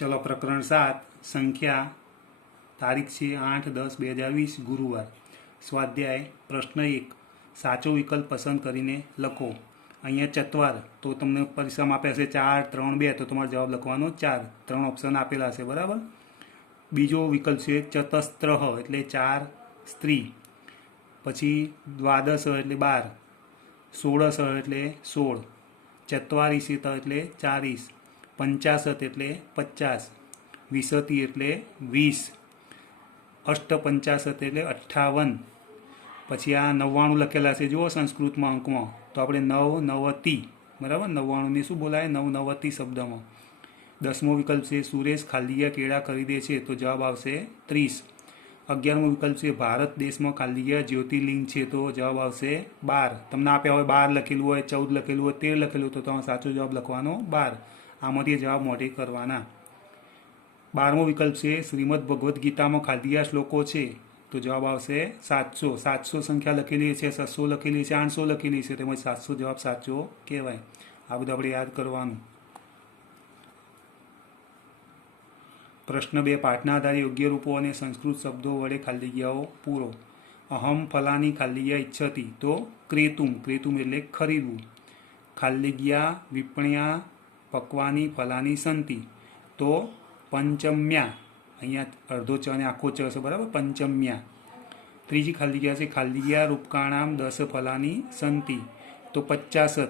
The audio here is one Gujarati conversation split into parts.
चलो प्रकरण 7 संख्या तारीख છે 8-10-2020 ગુરુવાર સ્વાધ્યાય પ્રશ્ન 1 સાચો વિકલ્પ પસંદ કરીને લખો। અહીંયા ચત્વાર તો તમને પરીક્ષામાં આપ્યા છે 4 3 2 તો તમારે જવાબ લખવાનો 4 3 ઓપ્શન આપેલા છે બરાબર। બીજો વિકલ્પ છે ચતસ્ત્રહ એટલે 4 સ્ત્રી, પછી દ્વાદશ એટલે 12, ષોડશ એટલે 16, ચત્વારીસિત એટલે 40, પંચાશત એટલે 50, વિસતી એટલે 20, અષ્ટપંચાશત એટલે 58, પછી આ 99 લખેલા છે જુઓ સંસ્કૃતમાં અંકમાં તો આપણે નવનવતી બરાબર 99ને શું બોલાય નવનવતી શબ્દમાં। 10મો વિકલ્પ છે સુરેશ ખાલીયા કેળા ખરીદે છે તો જવાબ આવશે 30। 11મો વિકલ્પ છે ભારત દેશમાં ખાલીયા જ્યોતિર્લિંગ છે તો જવાબ આવશે 12। તમને આપ્યા હોય 12 લખેલું હોય 14 લખેલું હોય 13 લખેલું હોય તો તમારે સાચો જવાબ લખવાનો 12। આમાંથી જવાબ મોઢે કરવાના। 12મો વિકલ્પ છે શ્રીમદ ભગવદ્ ગીતામાં ખાલીયા શ્લોકો છે તો જવાબ આવશે 700। 700 સંખ્યા લખેલી છે, 600 લખેલી છે, 800 લખેલી છે તેમાં 700 જવાબ સાચો કહેવાય। આ બધું આપણે યાદ કરવાનું। પ્રશ્ન 2 પાઠના આધારે યોગ્ય રૂપો અને સંસ્કૃત શબ્દો વડે ખાલી જગ્યાઓ પૂરો। અહમ ફલાની ખાલીયા ઈચ્છતી તો ક્રેતુમ, ક્રેતુમ એટલે ખરીદવું। ખાલી જગ્યા વિપણ્યા પકવાની ફલાની સંતિ તો પંચમ્યા, અહીંયા અડધો ચ અને આખો ચ છે બરાબર પંચમ્યા। ત્રીજી ખાલી જગ્યા છે ખાલી જગ્યા રૂપકાણામ 10 ફલાની સંતિ તો 50।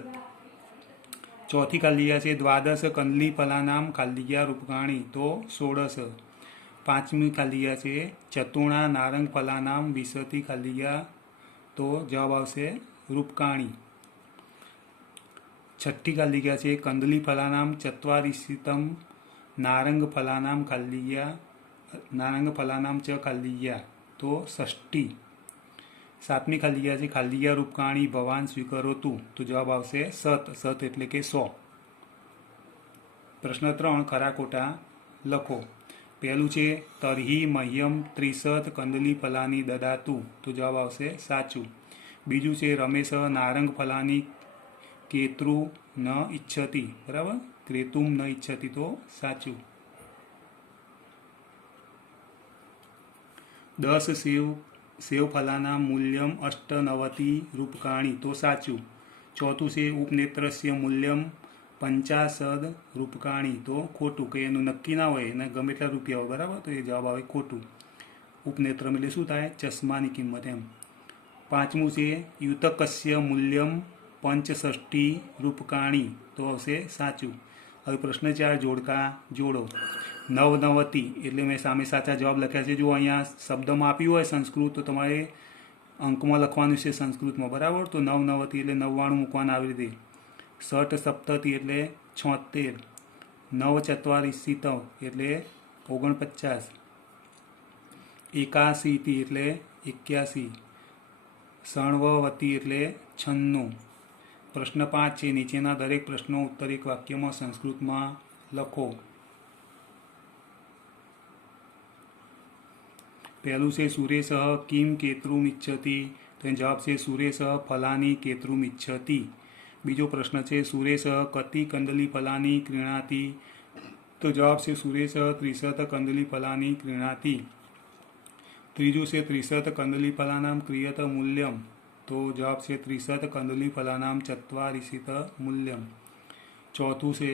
ચોથી ખાલી જગ્યા છે દ્વાદશ કંદલી ફલાનામ ખાલી જગ્યા રૂપકાણી તો 16। પાંચમી ખાલી જગ્યા છે ચતુર્ણા નારંગ ફલાનામ વિસતી ખાલી જગ્યા તો જવાબ આવશે રૂપકાણી। છઠ્ઠી ખાલી જગ્યા છે કંદલી ફલાનામ ચત્વારીસિતમ નારંગ ફલાનામ ખાલી જગ્યા નારંગ ફલાનામ ચ ખાલી જગ્યા તો 6। સાતમી ખાલી જગ્યા છે ખાલી જગ્યા રૂપકાણી ભવાન સ્વીકારોતું તો જવાબ આવશે 7। 7 એટલે કે 100। પ્રશ્ન 3 ખરા ખોટા લખો। પહેલું છે તરહી મહ્યમ ત્રિશત કંદલી ફલાની દદાતું તો જવાબ આવશે સાચું। બીજું છે રમેશ નારંગ ફલાની કેતૃ ન ઈચ્છતી બરાબર ક્રેતુમ ન ઈચ્છતી તો સાચું। 10 સેવ ફલાના મૂલ્યમ અષ્ટનવતી રૂપકાણી તો સાચું। ચોથું છે ઉપનેત્રસ્ય મૂલ્યમ 50 રૂપકાણી તો ખોટું, કે એનું નક્કી ના હોય એને ગમે એટલા રૂપિયા હોય બરાબર તો એ જવાબ આવે ખોટું। ઉપનેત્રમ એટલે શું થાય ચશ્માની કિંમત એમ। પાંચમું છે યુતકસ્ય મૂલ્યમ 65 રૂપકાણી તો આવશે સાચું। હવે પ્રશ્ન 4 જોડકા જોડો। નવનવતી એટલે મેં સામે સાચા જવાબ લખ્યા છે, જો અહીંયા શબ્દમાં આપ્યું હોય સંસ્કૃત તો તમારે અંકમાં લખવાનું છે સંસ્કૃતમાં બરાબર તો નવનવતી એટલે 99 મૂકવાના આવી રીતે। ષટ સપ્તતી એટલે 76, નવ ચત્વારીસિત એટલે 49, એકાશીતી એટલે 81, ષણવવતી એટલે 96। પ્રશ્ન 5 છે નીચેના દરેક પ્રશ્નો ઉત્તર એક વાક્યમાં સંસ્કૃતમાં લખો। પહેલું છે સુરેશ કિમ કેતૃમ ઇચ્છતી તો એનો જવાબ છે સુરેશ ફલાની કેતૃમ ઇચ્છતી। બીજો પ્રશ્ન છે સુરેશ કતિ કંદલી ફલાની ક્રીણાતી તો જવાબ છે સુરેશ 30 કંદલી ફલાની ક્રીણાતી। ત્રીજું છે 30 કંદલી ફલાનામ ક્રિયત મૂલ્યમ તો જવાબ છે 30 કંદલી ફલાનામ ચત્વારીસિત મૂલ્યમ। ચોથું છે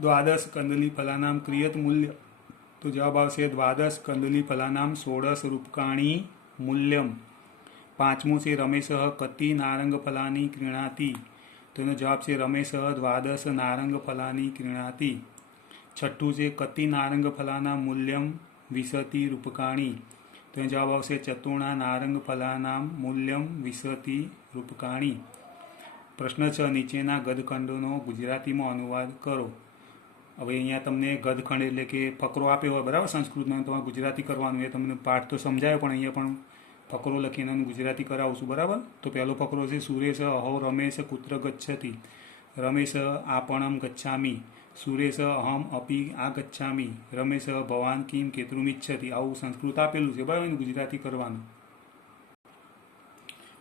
દ્વાદશ કંદલી ફલાનામ ક્રિયત મૂલ્ય તો જવાબ આવશે દ્વાદશ કંદલી ફલાનામ 16 રૂપકાણી મૂલ્યમ। પાંચમું છે રમેશ કતિ નારંગ ફલાની ક્રીણાતી તો એનો જવાબ છે રમેશ દ્વાદશ નારંગ ફલાની ક્રીણાતી। છઠ્ઠું છે કતિ નારંગ ફલાના મૂલ્યમ વિસતી રૂપકાણી તો એનો જવાબ આવશે ચતુર્ણા નારંગ ફલાનામ મૂલ્યમ વિસતી રૂપકાણી। પ્રશ્ન 6 નીચેના ગદખંડોનો ગુજરાતીમાં અનુવાદ કરો। હવે અહીંયા તમને ગદખંડ એટલે કે ફકરો આપ્યો હોય બરાબર સંસ્કૃતનો તમારે ગુજરાતી કરવાનું એ તમને પાઠ તો સમજાયો પણ અહીંયા પણ ફકરો લખીને ગુજરાતી કરાવું છું બરાબર। તો પહેલો ફકરો છે સુરેશ અહો રમેશ કુત્ર ગચ્છતિ, રમેશ આપણમ ગચ્છામી, સુરેશ અહમ અપી આ ગચ્છામી, રમેશ ભવાન કિમ કેતૃમ ઇચ્છતિ। આવું સંસ્કૃત આપેલું છે બરાબર એનું ગુજરાતી કરવાનું।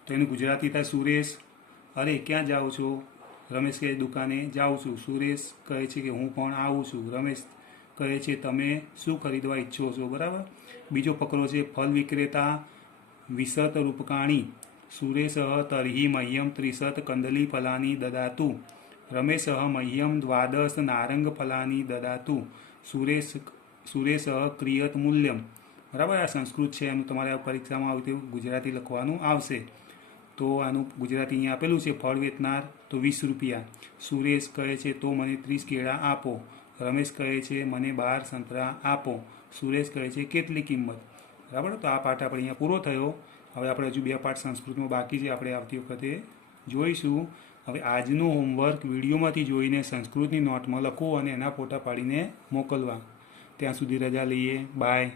તો એનું ગુજરાતી થાય સુરેશ અરે ક્યાં જાઓ છો, રમેશ કહે દુકાને જાઉં છું, સુરેશ કહે છે કે હું પણ આવું છું, રમેશ કહે છે તમે શું ખરીદવા ઈચ્છો છો, બરાબર. બીજો ફકરો છે ફલ વિક્રેતા વિસત રૂપકાણી સુરેશ તર્હિ મહ્યમ ત્રિશત કંદલી ફલાની દદાતુ રમેશ મહ્યમ દ્વાદશ નારંગ ફલાની દદાતુ સુરેશ ક્રિયત મૂલ્યમ. બરાબર. આ સંસ્કૃત છે, એનું તમારે પરીક્ષામાં આવી તેવું ગુજરાતી લખવાનું આવશે. તો આનું ગુજરાતી અહીંયા આપેલું છે. ફળ વેચનાર તો 20 રૂપિયા. સુરેશ કહે છે તો મને 30 કેળા આપો. રમેશ કહે છે મને 12 સંતરા આપો. સુરેશ કહે છે કેટલી કિંમત. બરાબર. તો આ પાઠ આપણે અહીંયા પૂરો થયો. હવે આપણે હજુ 2 પાઠ સંસ્કૃતમાં બાકી છે, આપણે આવતી વખતે જોઈશું. હવે આજનું હોમવર્ક વિડીયોમાંથી જોઈને સંસ્કૃતની નોટમાં લખવું અને એના ફોટા પાડીને મોકલવા. ત્યાં સુધી રજા લઈએ. બાય.